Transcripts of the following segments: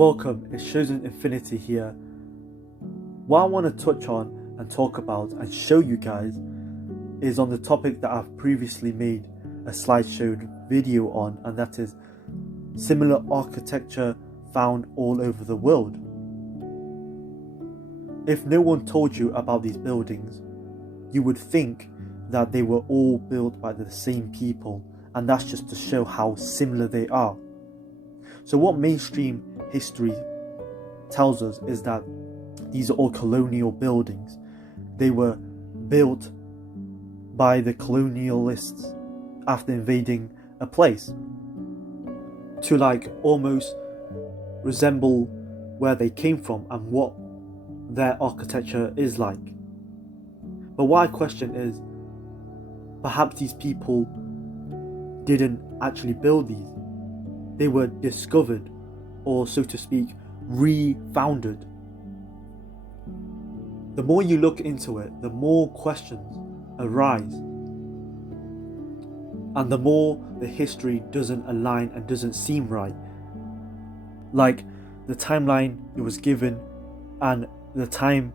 Welcome, it's ShoZEN Infinity here. What I want to touch on and talk about and show you guys is on the topic that I've previously made a slideshow video on, and that is similar architecture found all over the world. If no one told you about these buildings, you would think that they were all built by the same people, and that's just to show how similar they are. So what mainstream history tells us is that these are all colonial buildings. They were built by the colonialists after invading a place to almost resemble where they came from and what their architecture is like. But what I question is, perhaps these people didn't actually build these. They were discovered, or so to speak, refounded. The more you look into it, the more questions arise, and the more the history doesn't align and doesn't seem right. Like the timeline it was given and the time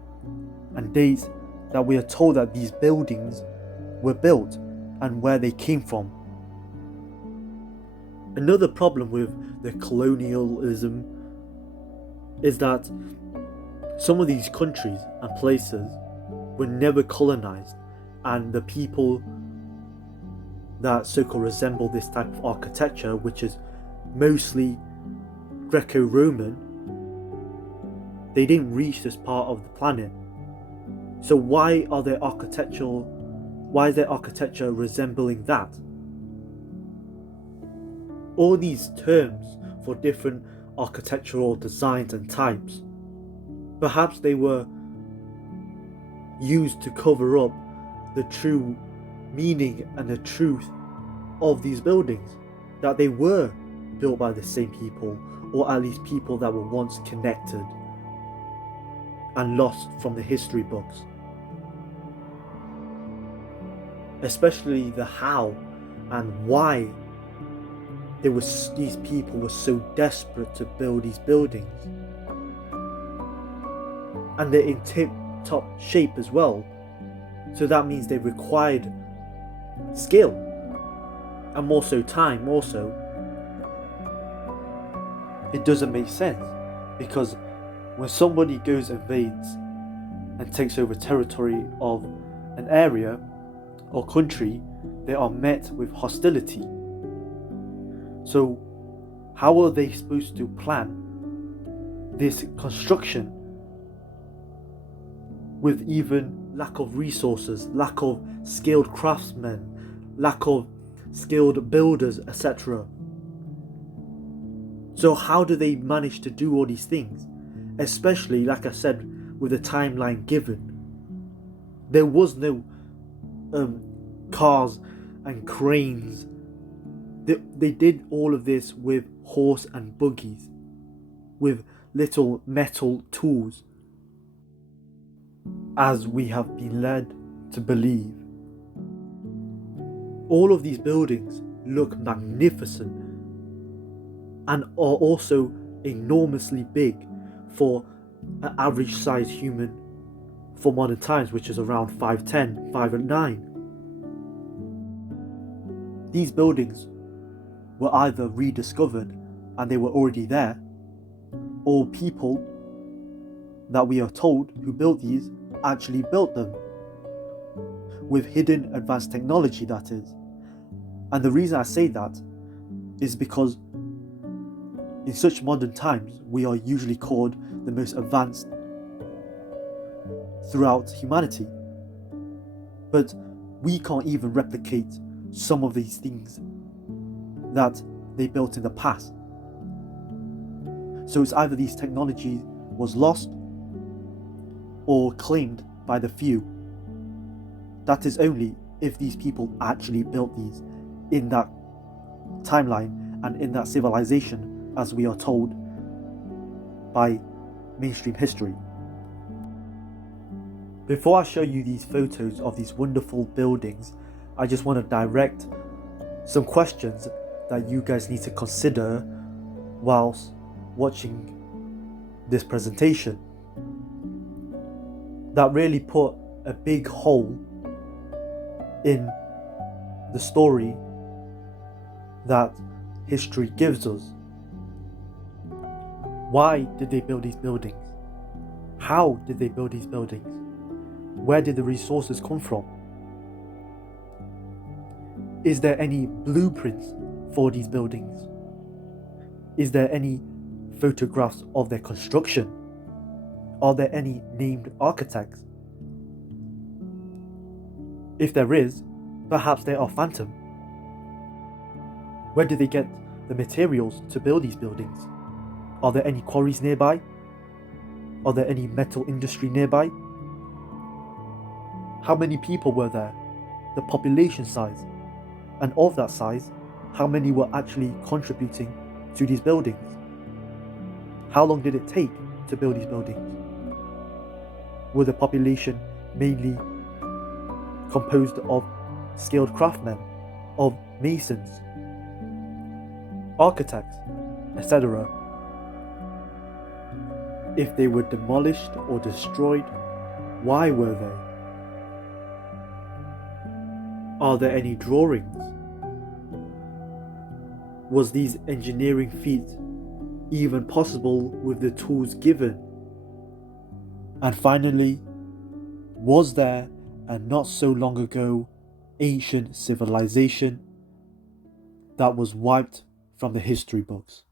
and dates that we are told that these buildings were built and where they came from. Another problem with the colonialism is that some of these countries and places were never colonized, and the people that so-called resemble this type of architecture, which is mostly Greco-Roman, they didn't reach this part of the planet. So why is their architecture resembling that? All these terms for different architectural designs and types, perhaps they were used to cover up the true meaning and the truth of these buildings, that they were built by the same people, or at least people that were once connected and lost from the history books. Especially the how and why these people were so desperate to build these buildings, and they're in tip-top shape as well, so that means they required skill and more so time. Also, it doesn't make sense, because when somebody goes invades and takes over territory of an area or country, they are met with hostility. So how are they supposed to plan this construction with even lack of resources, lack of skilled craftsmen, lack of skilled builders, etc.? So how do they manage to do all these things? Especially, like I said, with the timeline given. There was no cars and cranes. They did all of this with horse and buggies, with little metal tools, as we have been led to believe. All of these buildings look magnificent and are also enormously big for an average sized human for modern times, which is around 5'10", 5'9". These buildings were either rediscovered and they were already there, or people that we are told who built these actually built them with hidden advanced technology, that is. And the reason I say that is because in such modern times we are usually called the most advanced throughout humanity, but we can't even replicate some of these things that they built in the past. So it's either these technology was lost or claimed by the few. That is only if these people actually built these in that timeline and in that civilization, as we are told by mainstream history. Before I show you these photos of these wonderful buildings, I just want to direct some questions that you guys need to consider whilst watching this presentation that really put a big hole in the story that history gives us. Why did they build these buildings? How did they build these buildings? Where did the resources come from? Is there any blueprints for these buildings? Is there any photographs of their construction? Are there any named architects? If there is, perhaps they are phantom. Where did they get the materials to build these buildings? Are there any quarries nearby? Are there any metal industry nearby? How many people were there? The population size? And of that size, how many were actually contributing to these buildings? How long did it take to build these buildings? Were the population mainly composed of skilled craftsmen, of masons, architects, etc.? If they were demolished or destroyed, why were they? Are there any drawings? Was these engineering feats even possible with the tools given? And finally, was there a not so long ago ancient civilization that was wiped from the history books?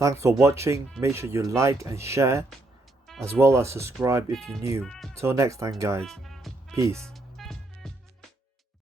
Thanks for watching. Make sure you like and share, as well as subscribe if you're new. Till next time guys, peace.